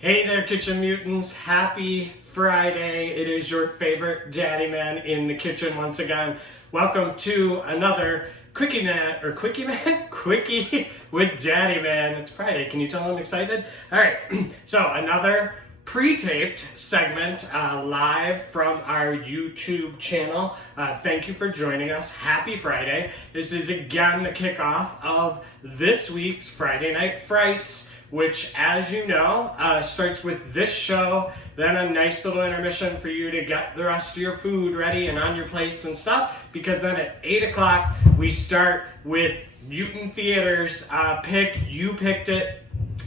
Hey there, Kitchen Mutants. Happy Friday. It is your favorite Daddyman in the kitchen once again. Welcome to another Quickie with Daddyman. It's Friday. Can you tell I'm excited? All right. So another pre-taped segment live from our YouTube channel. Thank you for joining us. Happy Friday. This is again the kickoff of this week's Friday Night Frights, which, as you know, starts with this show, then a nice little intermission for you to get the rest of your food ready and on your plates and stuff, because then at 8 o'clock we start with Mutant Theater's pick. You picked it.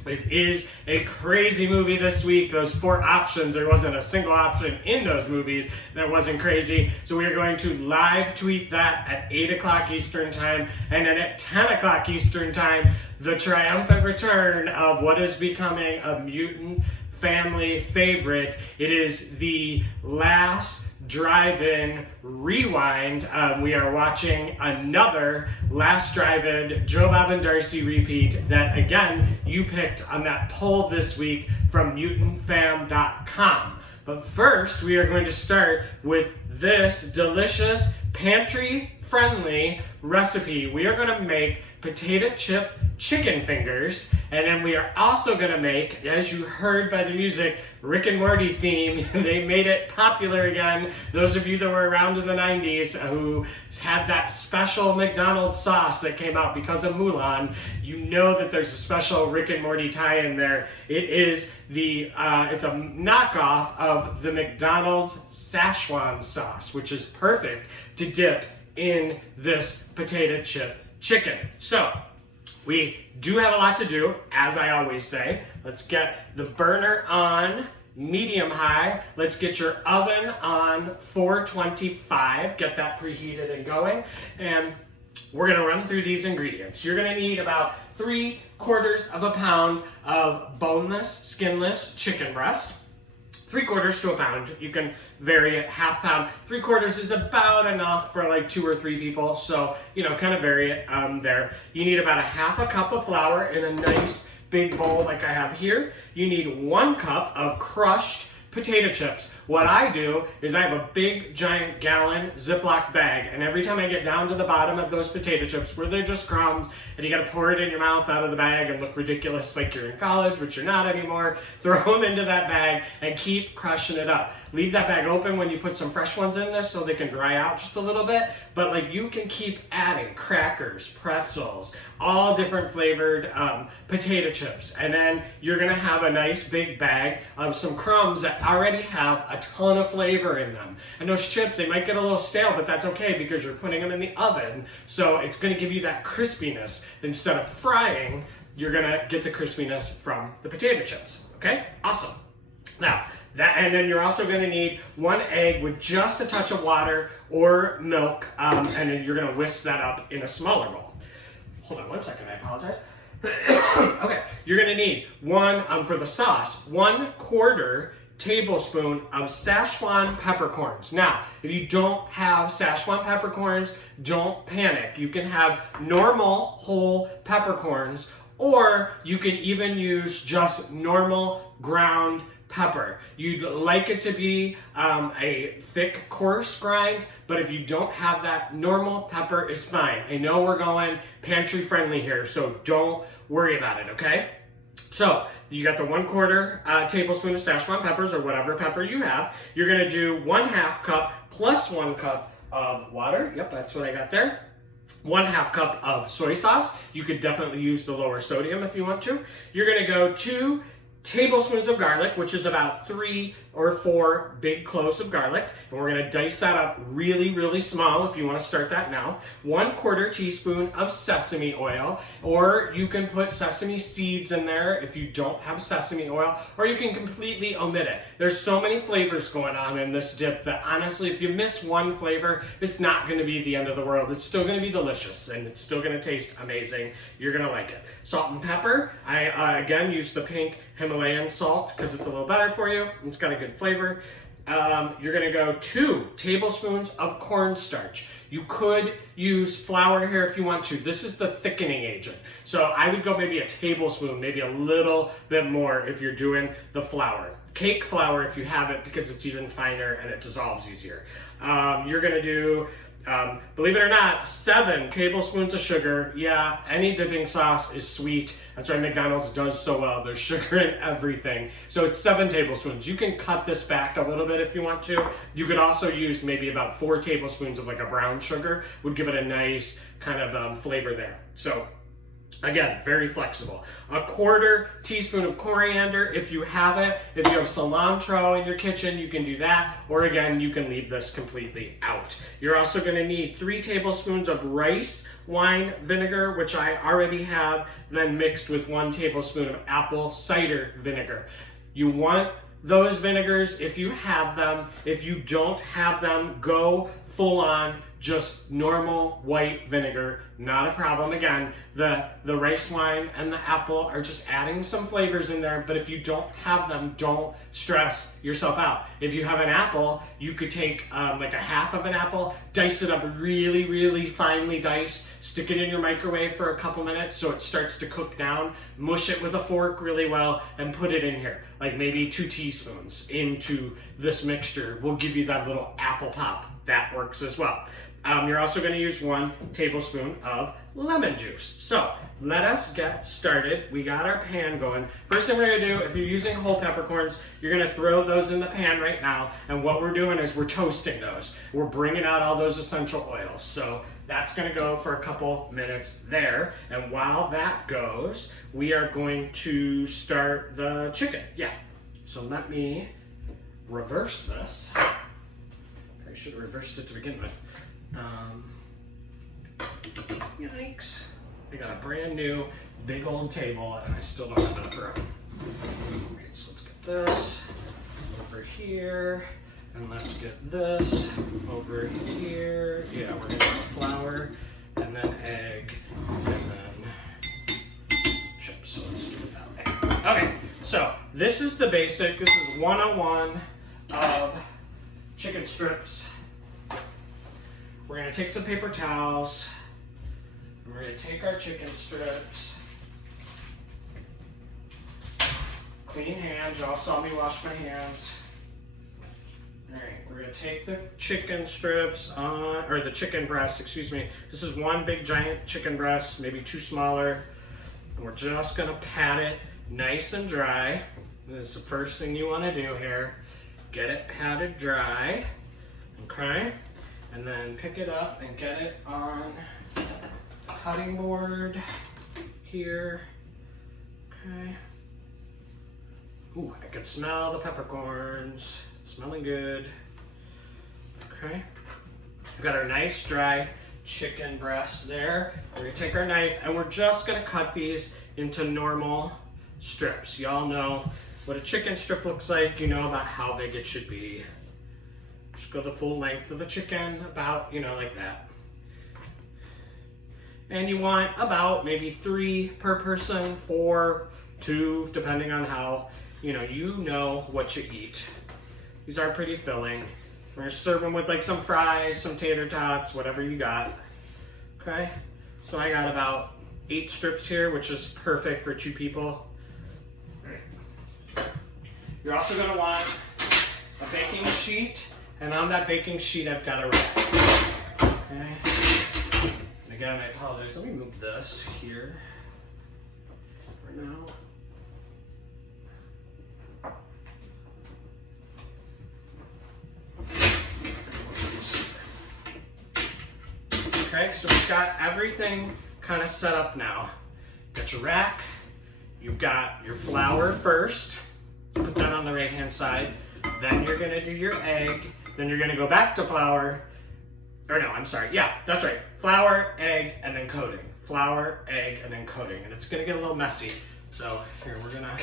It is a crazy movie this week. Those 4 options, there wasn't a single option in those movies that wasn't crazy. So we are going to live tweet that at 8 o'clock Eastern Time. And then at 10 o'clock Eastern Time, the triumphant return of what is becoming a Mutant family favorite. It is the last drive-in rewind. We are watching another Last Drive-In Joe Bob and Darcy repeat that, again, you picked on that poll this week from mutantfam.com. But first, we are going to start with this delicious pantry-friendly recipe. We are going to make potato chip chicken fingers, and then we are also going to make, as you heard by the music, Rick and Morty theme. They made it popular again. Those of you that were around in the 90s who had that special McDonald's sauce that came out because of Mulan, you know that there's a special Rick and Morty tie-in there. It is it's a knockoff of the McDonald's Szechuan sauce, which is perfect to dip in this potato chip chicken. So we do have a lot to do, as I always say. Let's get the burner on medium high. Let's get your oven on 425. Get that preheated and going. And we're gonna run through these ingredients. You're gonna need about 3/4 of a pound of boneless, skinless chicken breast. 3/4 to a pound. You can vary it, half pound. 3/4 is about enough for like 2 or 3 people. So, kind of vary it there. You need about a half a cup of flour in a nice big bowl like I have here. You need 1 cup of crushed potato chips. What I do is I have a big giant gallon Ziploc bag, and every time I get down to the bottom of those potato chips where they're just crumbs and you gotta pour it in your mouth out of the bag and look ridiculous like you're in college, which you're not anymore, throw them into that bag and keep crushing it up. Leave that bag open when you put some fresh ones in there so they can dry out just a little bit, but you can keep adding crackers, pretzels, all different flavored potato chips, and then you're gonna have a nice big bag of some crumbs that already have a ton of flavor in them. And those chips, they might get a little stale, but that's okay because you're putting them in the oven, so it's gonna give you that crispiness. Instead of frying, you're gonna get the crispiness from the potato chips, okay? Awesome. Now, and then you're also gonna need 1 egg with just a touch of water or milk, and then you're gonna whisk that up in a smaller bowl. Hold on 1 second, I apologize. Okay, you're gonna need for the sauce, 1/4 tablespoon of Szechuan peppercorns. Now, if you don't have Szechuan peppercorns, don't panic. You can have normal whole peppercorns, or you can even use just normal ground pepper. You'd like it to be a thick, coarse grind, but if you don't have that, normal pepper is fine. I know we're going pantry friendly here, so don't worry about it, okay? So you got the 1/4 tablespoon of Szechuan peppers, or whatever pepper you have. You're gonna do 1/2 cup plus 1 cup of water. Yep, that's what I got there. 1/2 cup of soy sauce. You could definitely use the lower sodium if you want to. You're gonna go 2 tablespoons of garlic, which is about 3 or 4 big cloves of garlic, and we're going to dice that up really, really small if you want to start that now. 1/4 teaspoon of sesame oil, or you can put sesame seeds in there if you don't have sesame oil, or you can completely omit it. There's so many flavors going on in this dip that honestly, if you miss one flavor, it's not going to be the end of the world. It's still going to be delicious, and it's still going to taste amazing. You're going to like it. Salt and pepper. I again use the pink Himalayan salt because it's a little better for you. It's got a good flavor. you're gonna go 2 tablespoons of cornstarch. You could use flour here if you want to. This is the thickening agent. So I would go maybe a tablespoon, maybe a little bit more if you're doing the flour. Cake flour if you have it, because it's even finer and it dissolves easier. You're gonna do, believe it or not, 7 tablespoons of sugar. Yeah, any dipping sauce is sweet. That's why McDonald's does so well. There's sugar in everything. So it's 7 tablespoons. You can cut this back a little bit if you want to. You could also use maybe about 4 tablespoons of like a brown sugar. Would give it a nice kind of flavor there. So again, very flexible. A 1/4 teaspoon of coriander if you have it. If you have cilantro in your kitchen, you can do that. Or again, you can leave this completely out. You're also gonna need 3 tablespoons of rice wine vinegar, which I already have, then mixed with 1 tablespoon of apple cider vinegar. You want those vinegars if you have them. If you don't have them, go full on just normal white vinegar, not a problem. Again, the rice wine and the apple are just adding some flavors in there, but if you don't have them, don't stress yourself out. If you have an apple, you could take like a half of an apple, dice it up really, really finely diced, stick it in your microwave for a couple minutes so it starts to cook down, mush it with a fork really well, and put it in here. Like maybe 2 teaspoons into this mixture will give you that little apple pop. That works as well. You're also going to use 1 tablespoon of lemon juice. So let us get started. We got our pan going. First thing we're going to do, if you're using whole peppercorns, you're going to throw those in the pan right now. And what we're doing is we're toasting those. We're bringing out all those essential oils. So that's going to go for a couple minutes there. And while that goes, we are going to start the chicken. Yeah. So let me reverse this. I should have reversed it to begin with. Yikes. I got a brand new big old table and I still don't have enough room. Alright, so let's get this over here. And let's get this over here. Yeah, we're gonna do flour and then egg and then chips. So let's do it that way. Okay, so this is the basic. This is 101 of chicken strips. We're gonna take some paper towels. We're gonna take our chicken strips. Clean hands, y'all saw me wash my hands. All right, we're gonna take the chicken strips on, or the chicken breast, excuse me. This is 1 big giant chicken breast, maybe 2 smaller. And we're just gonna pat it nice and dry. This is the first thing you wanna do here. Get it patted dry, okay? And then pick it up and get it on the cutting board here, okay? Ooh, I can smell the peppercorns. It's smelling good, okay? We've got our nice dry chicken breast there. We're gonna take our knife and we're just gonna cut these into normal strips. Y'all know what a chicken strip looks like. You know about how big it should be. Just go the full length of the chicken, about, you know, like that. And you want about maybe 3 per person, 4, 2, depending on how, you know what you eat. These are pretty filling. We're gonna serve them with like some fries, some tater tots, whatever you got. Okay, so I got about 8 strips here, which is perfect for 2 people. You're also gonna want a baking sheet. And on that baking sheet, I've got a wrap. Okay. And again, I apologize. Let me move this here for now. Okay, so we've got everything kind of set up now. Got your rack. You've got your flour first. Put that on the right-hand side. Then you're gonna do your egg. Then you're gonna go back to flour, or no, I'm sorry, yeah, that's right. Flour, egg, and then coating. Flour, egg, and then coating. And it's gonna get a little messy. So here, we're gonna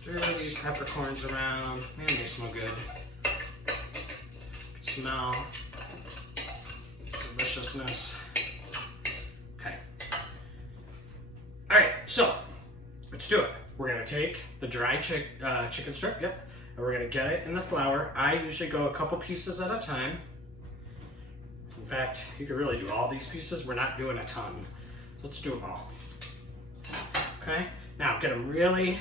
stir these peppercorns around. Man, they smell good. Smell deliciousness. Okay. All right, so let's do it. We're gonna take the dry chicken strip, yep, and we're gonna get it in the flour. I usually go a couple pieces at a time. In fact, you could really do all these pieces. We're not doing a ton. So let's do them all. Okay, now get them really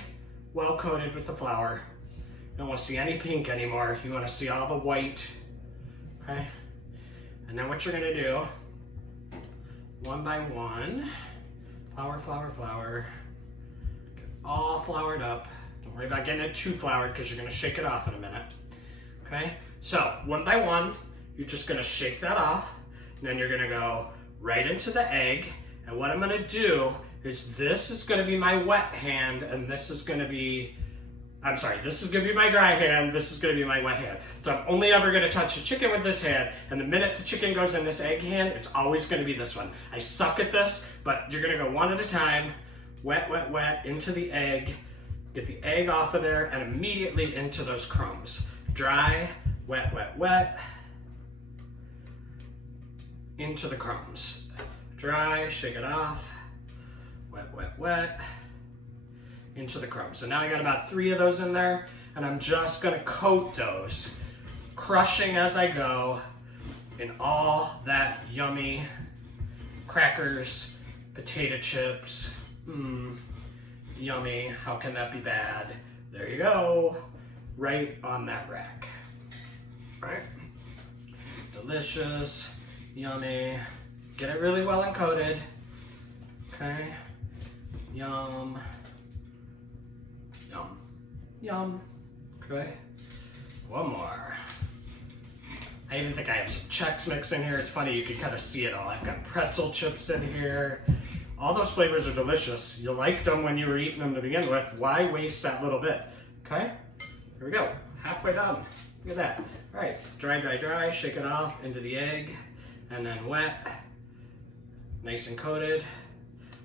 well coated with the flour. You don't want to see any pink anymore. You want to see all the white. Okay, and then what you're gonna do, one by one, flour, flour, flour. Get it all floured up. Don't worry about getting it too floured because you're gonna shake it off in a minute. Okay, so one by one, you're just gonna shake that off, and then you're gonna go right into the egg. And what I'm gonna do is this is gonna be my wet hand, and this is gonna be, this is gonna be my dry hand, this is gonna be my wet hand. So I'm only ever gonna touch the chicken with this hand, and the minute the chicken goes in this egg hand, it's always gonna be this one. I suck at this, but you're gonna go one at a time, wet, wet, wet, into the egg, get the egg off of there, and immediately into those crumbs. Dry, wet, wet, wet, into the crumbs. Dry, shake it off, wet, wet, wet, into the crumbs. So now I got about 3 of those in there, and I'm just gonna coat those, crushing as I go in all that yummy crackers, potato chips. Yummy, how can that be bad? There you go, right on that rack. Right? Delicious, yummy. Get it really well encoded. Okay. Yum. Yum. Yum. Okay. One more. I even think I have some Chex Mix in here. It's funny, you can kind of see it all. I've got pretzel chips in here. All those flavors are delicious. You liked them when you were eating them to begin with. Why waste that little bit? Okay. Here we go. Halfway done. Look at that. All right. Dry, dry, dry. Shake it off into the egg. And then wet. Nice and coated.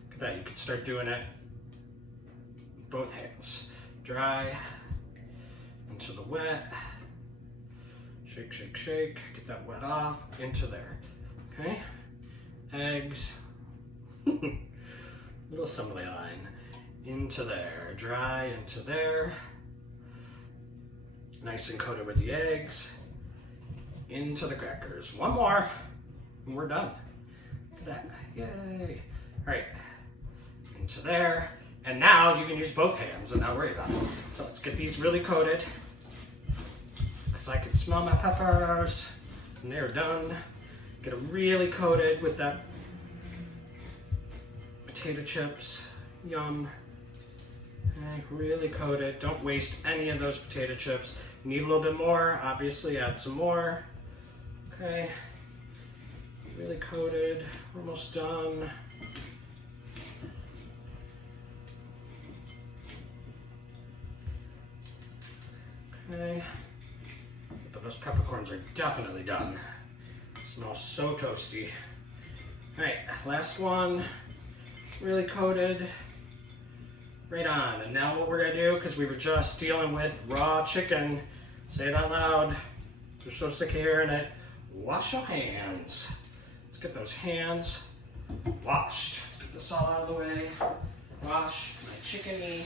Look at that, you can start doing it both hands. Dry, into the wet, shake, shake, shake, get that wet off, into there, okay? Eggs, little assembly line, into there, dry, into there, nice and coated with the eggs, into the crackers. One more, and we're done. That. Yay. All right, into there. And now you can use both hands and not worry about it. So let's get these really coated, because I can smell my peppers, and they're done. Get them really coated with that potato chips. Yum. Okay, really coated. Don't waste any of those potato chips. You need a little bit more, obviously add some more. Okay. Really coated, almost done. Okay, but those peppercorns are definitely done. Smells so toasty. All right, last one, really coated, right on. And now what we're gonna do, because we were just dealing with raw chicken, say it out loud, we're so sick of hearing it, wash your hands. Get those hands washed. Let's get this all out of the way. Wash my chickeny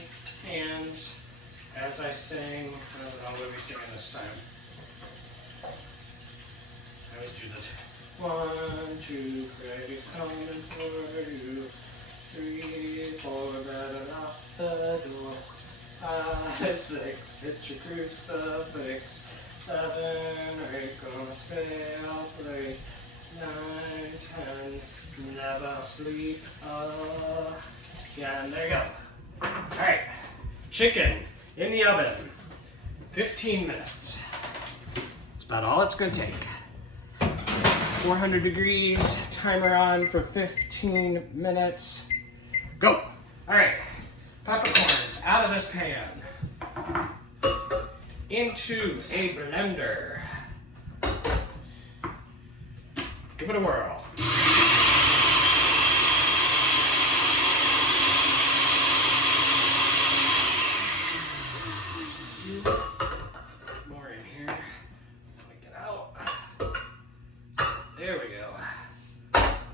hands as I sing. I don't know what we're singing this time. I always do this. 1, 2, credit coming for you. 3, 4, better off the door. 5, 6, hit your crucifix. 7, 8, gonna stay out late. 9, 10, never sleep again. There you go. All right, chicken in the oven, 15 minutes. That's about all it's gonna take. 400 degrees, timer on for 15 minutes. Go. All right, peppercorns out of this pan, into a blender. Give it a whirl. More in here. Let me get out. There we go.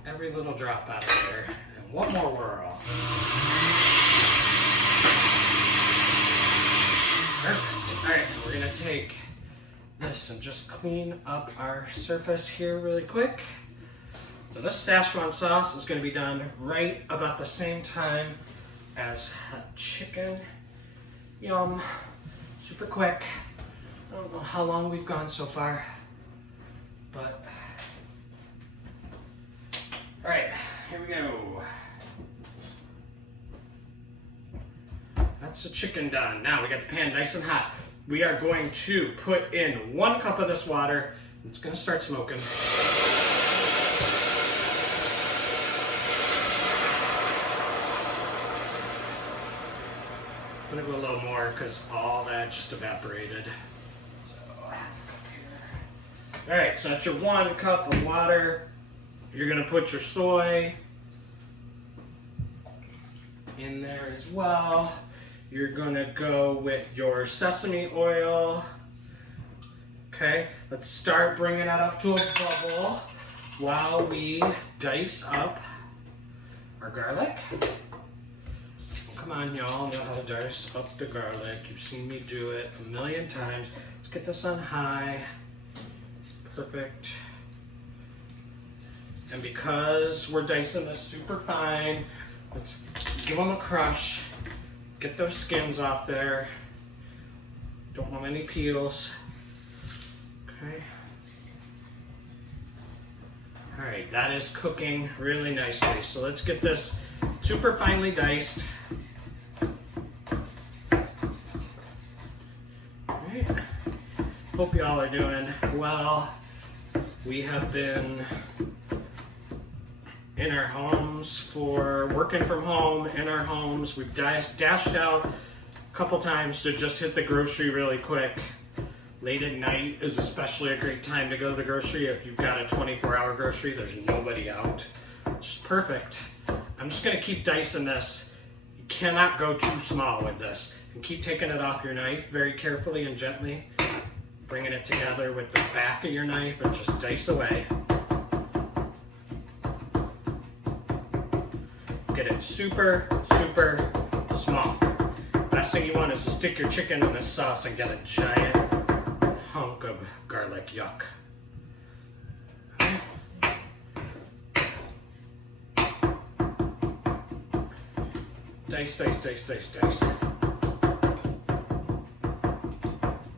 Every little drop out of there. And one more whirl. Perfect. All right, we're gonna take this and just clean up our surface here really quick. So this Szechuan sauce is gonna be done right about the same time as chicken. Yum, super quick. I don't know how long we've gone so far, but all right, here we go. That's the chicken done. Now we got the pan nice and hot. We are going to put in 1 cup of this water. It's gonna start smoking. I'm gonna go a little more because all that just evaporated. So, half a cup here. All right, so that's your 1 cup of water. You're gonna put your soy in there as well. You're gonna go with your sesame oil. Okay, let's start bringing it up to a bubble while we dice up our garlic. Come on, y'all know how to dice up the garlic. You've seen me do it a million times. Let's get this on high. Perfect. And because we're dicing this super fine, let's give them a crush. Get those skins off there. Don't want any peels. Okay. All right, that is cooking really nicely. So let's get this super finely diced. All right. Hope y'all are doing well. We have been in our homes for working from home in our homes. We've dashed out a couple times to just hit the grocery really quick. Late at night is especially a great time to go to the grocery. If you've got a 24-hour grocery, there's nobody out. It's perfect. I'm just gonna keep dicing this. You cannot go too small with this. And keep taking it off your knife very carefully and gently. Bringing it together with the back of your knife and just dice away. Get it super, super small. Last thing you want is to stick your chicken in this sauce and get a giant hunk of garlic yuck. Dice, dice, dice, dice, dice.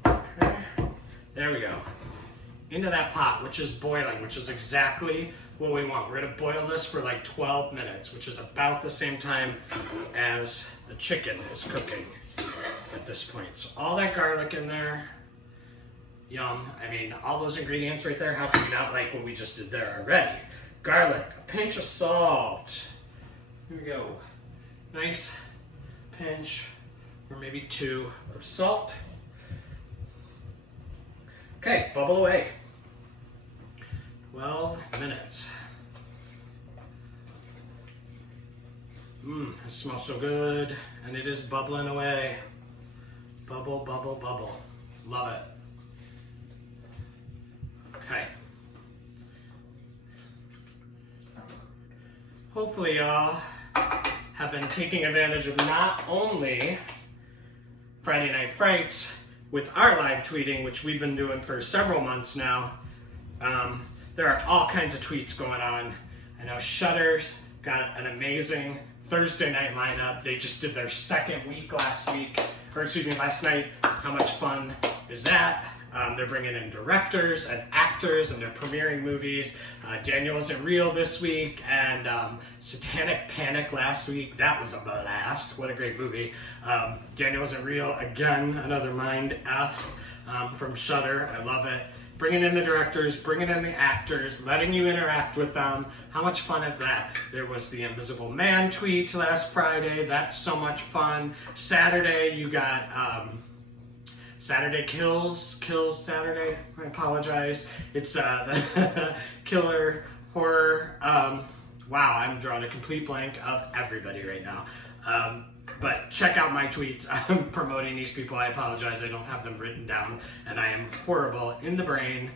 Okay. There we go. Into that pot, which is boiling, which is exactly what we want. We're gonna boil this for like 12 minutes, which is about the same time as the chicken is cooking at this point. So all that garlic in there, yum. I mean, all those ingredients right there, how can you not like what we just did there already? Garlic, a pinch of salt. Here we go. Nice pinch, or maybe 2 of salt. Okay, bubble away. 12 minutes. It smells so good, and it is bubbling away. Bubble, bubble, bubble. Love it. Okay. Hopefully y'all have been taking advantage of not only Friday Night Frights with our live tweeting, which we've been doing for several months now. There are all kinds of tweets going on. I know Shudder's got an amazing Thursday night lineup. They just did their second week last night. How much fun is that? They're bringing in directors and actors, and they're premiering movies. Daniel Isn't Real this week, and Satanic Panic last week. That was a blast. What a great movie. Daniel Isn't Real, again, another mind F from Shudder. I love it. Bringing in the directors, bringing in the actors, letting you interact with them. How much fun is that? There was the Invisible Man tweet last Friday. That's so much fun. Saturday, you got Saturday Kills Saturday. I apologize. It's the killer horror. Wow, I'm drawing a complete blank of everybody right now. But check out my tweets. I'm promoting these people. I apologize. I don't have them written down, and I am horrible in the brain.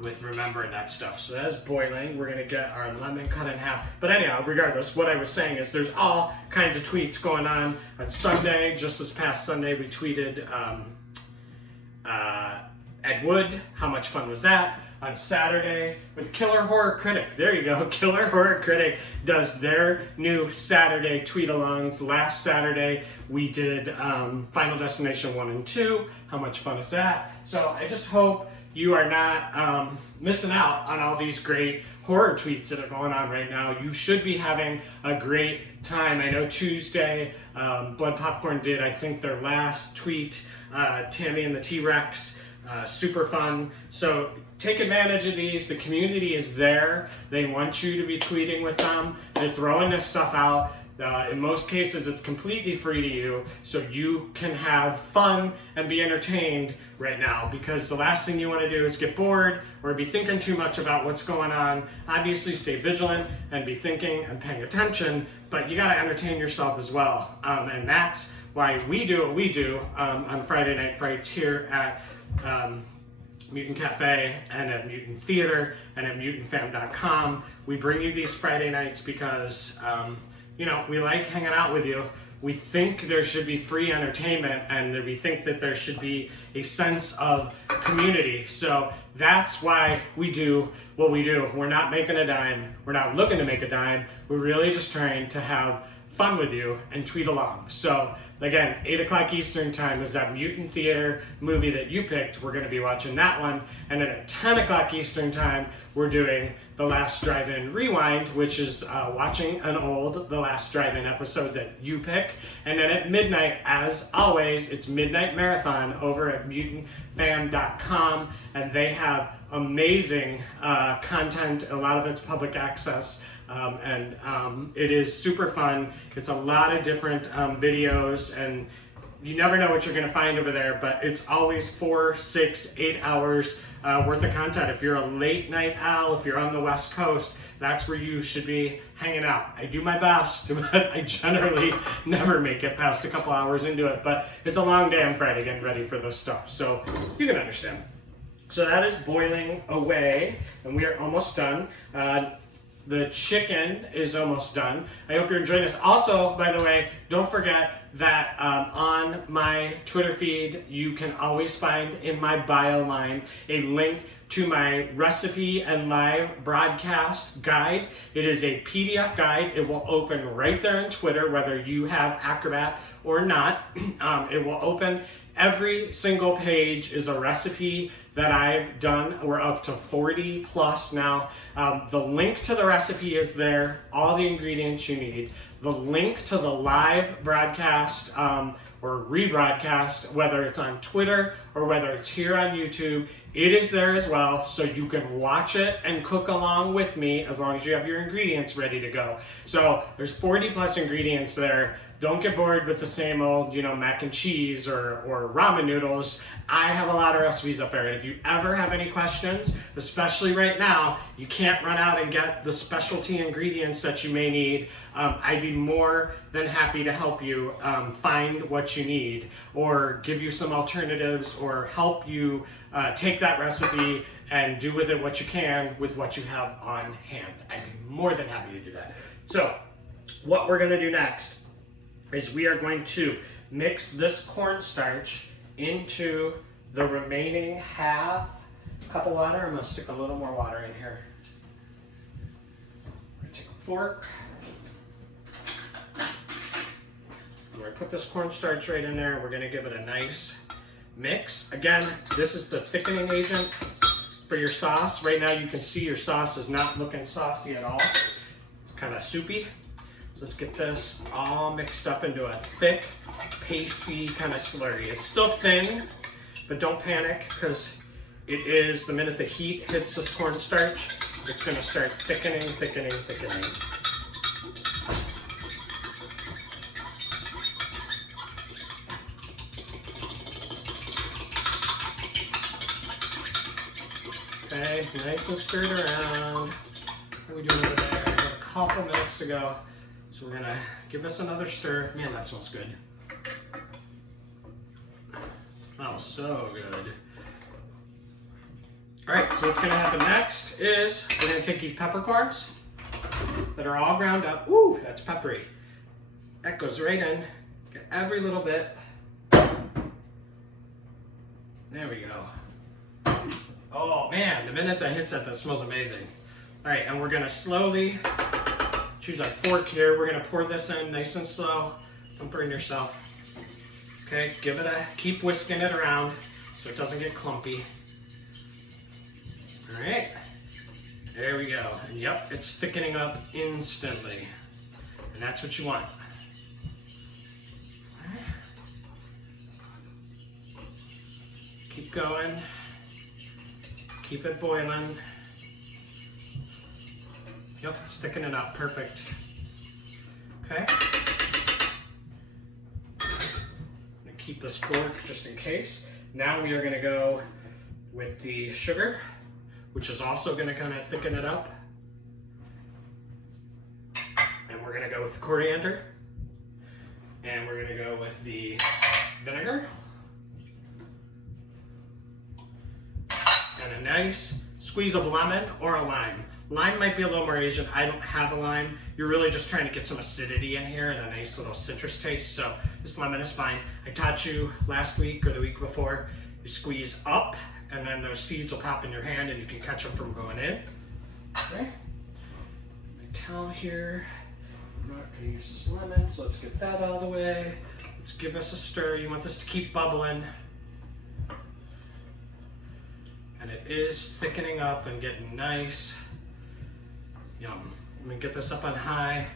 with remembering that stuff. So that's boiling. We're gonna get our lemon cut in half. But anyhow, regardless, what I was saying is there's all kinds of tweets going on Sunday. Just this past Sunday, we tweeted Ed Wood. How much fun was that? On Saturday with Killer Horror Critic. There you go. Killer Horror Critic does their new Saturday tweet-alongs. Last Saturday we did Final Destination 1 and 2. How much fun is that? So I just hope you are not missing out on all these great horror tweets that are going on right now. You should be having a great time. I know Tuesday, Blood Popcorn did, I think, their last tweet, Tammy and the T-Rex. Super fun. So take advantage of these. The community is there. They want you to be tweeting with them. They're throwing this stuff out. In most cases, it's completely free to you, so you can have fun and be entertained right now, because the last thing you want to do is get bored or be thinking too much about what's going on. Obviously, stay vigilant and be thinking and paying attention, but you got to entertain yourself as well. And that's why we do what we do on Friday Night Frights here at Mutant Cafe and at Mutant Theater and at mutantfam.com. We bring you these Friday nights because we like hanging out with you. We think there should be free entertainment, and we think that there should be a sense of community. So that's why we do what we do. We're not making a dime. We're not looking to make a dime. We're really just trying to have fun with you and tweet along. So again, 8 o'clock Eastern time is that Mutant Theater movie that you picked. We're going to be watching that one. And then at 10 o'clock Eastern time, we're doing The Last Drive-In Rewind, which is watching an old The Last Drive-In episode that you pick. And then at midnight, as always, it's Midnight Marathon over at mutantfam.com. And they have amazing content. A lot of it's public access. It is super fun. It's a lot of different videos, and you never know what you're going to find over there, but it's always 4, 6, 8 hours worth of content. If you're a late night owl, if you're on the West Coast, that's where you should be hanging out. I do my best, but I generally never make it past a couple hours into it, but it's a long day on Friday getting ready for this stuff, so you can understand. So that is boiling away, and we are almost done. The chicken is almost done. I hope you're enjoying this. Also, by the way, don't forget that on my Twitter feed, you can always find in my bio line a link to my recipe and live broadcast guide. It is a PDF guide. It will open right there in Twitter, whether you have Acrobat or not. It will open. Every single page is a recipe that I've done. We're up to 40 plus now. The link to the recipe is there, all the ingredients you need. The link to the live broadcast or rebroadcast, whether it's on Twitter or whether it's here on YouTube, it is there as well, so you can watch it and cook along with me as long as you have your ingredients ready to go. So there's 40 plus ingredients there. Don't get bored with the same old, mac and cheese or ramen noodles. I have a lot of recipes up there. And if you ever have any questions, especially right now, you can't run out and get the specialty ingredients that you may need. I'd be more than happy to help you find what you need, or give you some alternatives, or help you take that recipe and do with it what you can with what you have on hand. I'd be more than happy to do that. So what we're gonna do next is we are going to mix this cornstarch into the remaining half cup of water. I'm going to stick a little more water in here. I'm going to take a fork. I'm going to put this cornstarch right in there. We're going to give it a nice mix. Again, this is the thickening agent for your sauce. Right now you can see your sauce is not looking saucy at all. It's kind of soupy. So let's get this all mixed up into a thick, pasty kind of slurry. It's still thin, but don't panic, because it is, the minute the heat hits this cornstarch, it's going to start thickening, thickening, thickening. Okay, nice and stirred around. What are we doing over there? We have a couple minutes to go. So we're gonna give this another stir. Man, that smells good. Smells so good. All right, so what's gonna happen next is we're gonna take these peppercorns that are all ground up. Ooh, that's peppery. That goes right in. Get every little bit. There we go. Oh man, the minute that hits it, that smells amazing. All right, and we're gonna slowly choose our fork here. We're gonna pour this in nice and slow. Don't burn yourself. Okay, keep whisking it around so it doesn't get clumpy. All right, there we go. And yep, it's thickening up instantly. And that's what you want. Keep going. Keep it boiling. Yep, it's thickening up, perfect. Okay. I'm gonna keep this fork just in case. Now we are gonna go with the sugar, which is also gonna kind of thicken it up. And we're gonna go with the coriander. And we're gonna go with the vinegar. And a nice squeeze of lemon or a lime. Lime might be a little more Asian. I don't have a lime. You're really just trying to get some acidity in here and a nice little citrus taste. So this lemon is fine. I taught you last week or the week before, you squeeze up and then those seeds will pop in your hand and you can catch them from going in. Okay. My towel here. I'm not gonna use this lemon, so let's get that out of the way. Let's give us a stir. You want this to keep bubbling. And it is thickening up and getting nice. Yum. I'm gonna get this up on high.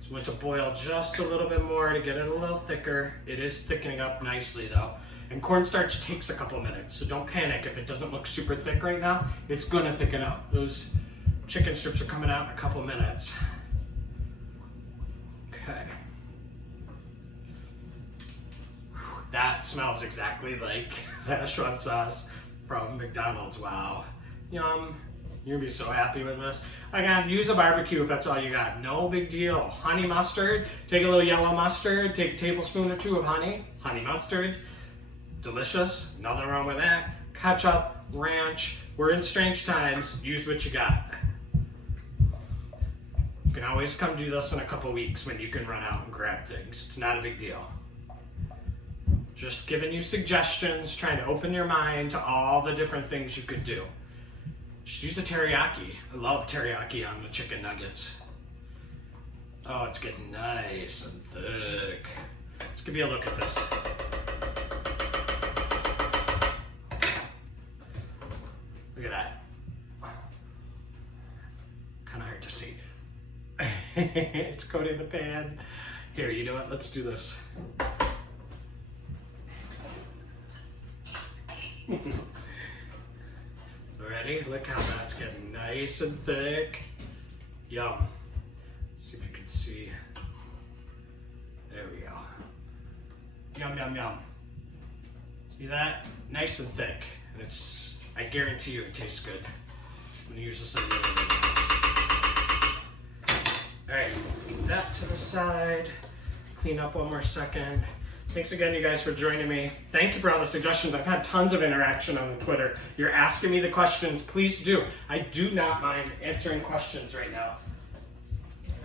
So I want to boil just a little bit more to get it a little thicker. It is thickening up nicely though. And cornstarch takes a couple minutes, so don't panic if it doesn't look super thick right now. It's gonna thicken up. Those chicken strips are coming out in a couple minutes. Okay. That smells exactly like Szechuan sauce from McDonald's. Wow. Yum. You're gonna be so happy with this. Again, use a barbecue if that's all you got. No big deal. Honey mustard. Take a little yellow mustard. Take a tablespoon or two of honey. Honey mustard. Delicious. Nothing wrong with that. Ketchup, ranch. We're in strange times. Use what you got. You can always come do this in a couple weeks when you can run out and grab things. It's not a big deal. Just giving you suggestions, trying to open your mind to all the different things you could do. Just use a teriyaki. I love teriyaki on the chicken nuggets. Oh, it's getting nice and thick. Let's give you a look at this. Look at that. Kind of hard to see. It's coating the pan. Here, you know what? Let's do this. Ready? Look how that's getting nice and thick. Yum. Let's see if you can see. There we go. Yum, yum, yum. See that? Nice and thick. And it's, I guarantee you it tastes good. I'm gonna use this in the other. Alright, leave that to the side. Clean up one more second. Thanks again, you guys, for joining me. Thank you for all the suggestions. I've had tons of interaction on Twitter. You're asking me the questions. Please do. I do not mind answering questions right now.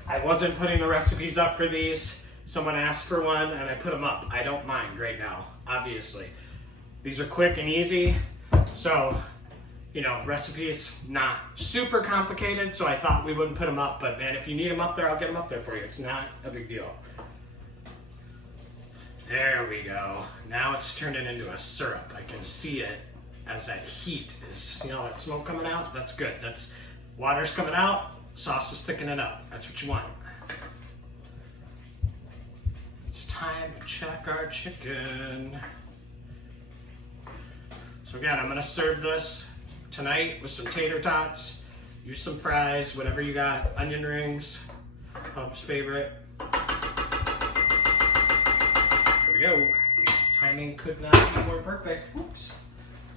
I wasn't putting the recipes up for these. Someone asked for one, and I put them up. I don't mind right now, obviously. These are quick and easy. So, you know, recipes not super complicated, so I thought we wouldn't put them up. But, man, if you need them up there, I'll get them up there for you. It's not a big deal. There we go. Now it's turning into a syrup. I can see it as that heat is, you know, that smoke coming out. That's good. That's water's coming out, sauce is thickening up. That's what you want. It's time to check our chicken. So again, I'm gonna serve this tonight with some tater tots. Use some fries, whatever you got. Onion rings, Hub's favorite. Go. Timing could not be more perfect. Whoops.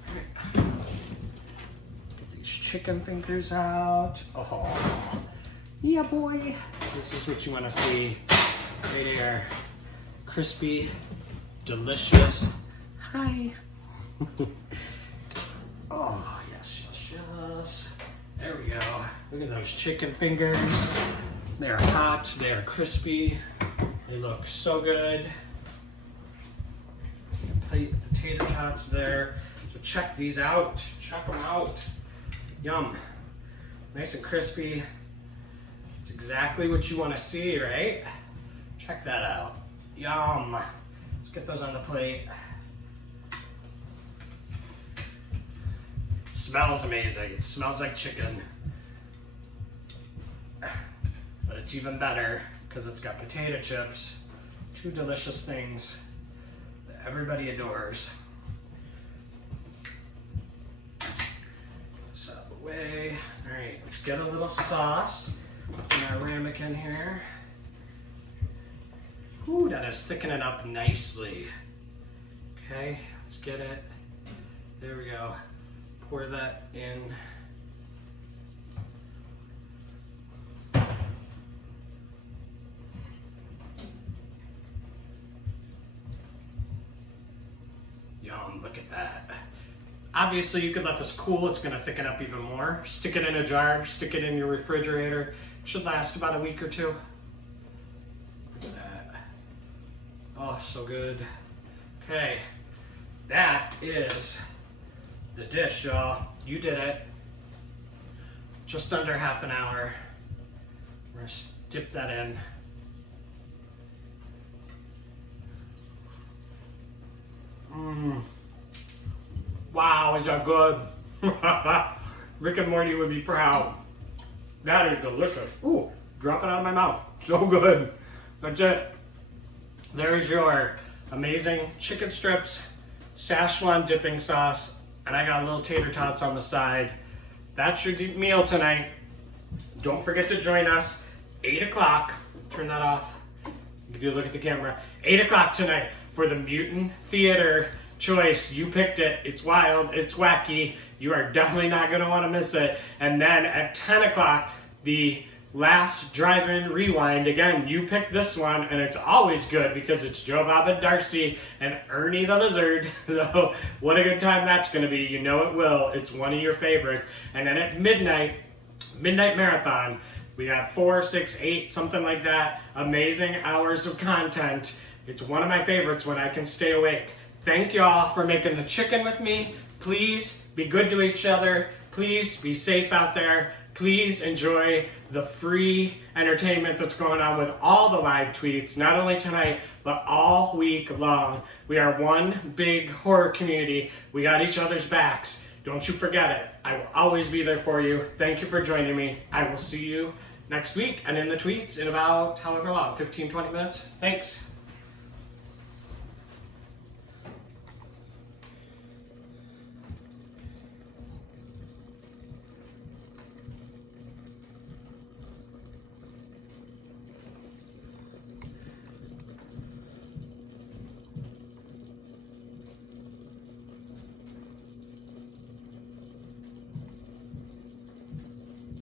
Right. Get these chicken fingers out. Oh, yeah, boy. This is what you want to see. Right there. Crispy, delicious. Hi. Oh, yes, yes, else. There we go. Look at those chicken fingers. They're hot, they're crispy. They look so good. So you can plate with the tater tots there. So check these out. Check them out. Yum. Nice and crispy. It's exactly what you want to see, right? Check that out. Yum. Let's get those on the plate. It smells amazing. It smells like chicken. But it's even better because it's got potato chips. Two delicious things that everybody adores. Put this out of the way. All right, let's get a little sauce in our ramekin here. Ooh, that is thickening up nicely. Okay, let's get it. There we go. Pour that in. Yum, look at that. Obviously, you could let this cool. It's going to thicken up even more. Stick it in a jar, stick it in your refrigerator. It should last about a week or two. Look at that. Oh, so good. Okay, that is the dish, y'all. You did it. Just under half an hour. We're going to dip that in. Wow, is that good? Rick and Morty would be proud. That is delicious. Ooh, drop it out of my mouth. So good. That's it. There's your amazing chicken strips, Szechuan dipping sauce, and I got a little tater tots on the side. That's your meal tonight. Don't forget to join us, 8 o'clock. Turn that off. Give you a look at the camera. 8 o'clock tonight for the Mutant Theater choice. You picked it. It's wild. It's wacky. You are definitely not going to want to miss it. And then at 10 o'clock, the last drive-in rewind. Again, you picked this one, and it's always good because it's Joe Bob Darcy and Ernie the Lizard. So what a good time that's going to be. You know it will. It's one of your favorites. And then at midnight marathon, we got 4, 6, 8, something like that. Amazing hours of content. It's one of my favorites when I can stay awake. Thank y'all for making the chicken with me. Please be good to each other. Please be safe out there. Please enjoy the free entertainment that's going on with all the live tweets, not only tonight, but all week long. We are one big horror community. We got each other's backs. Don't you forget it. I will always be there for you. Thank you for joining me. I will see you next week and in the tweets in about however long, 15, 20 minutes. Thanks.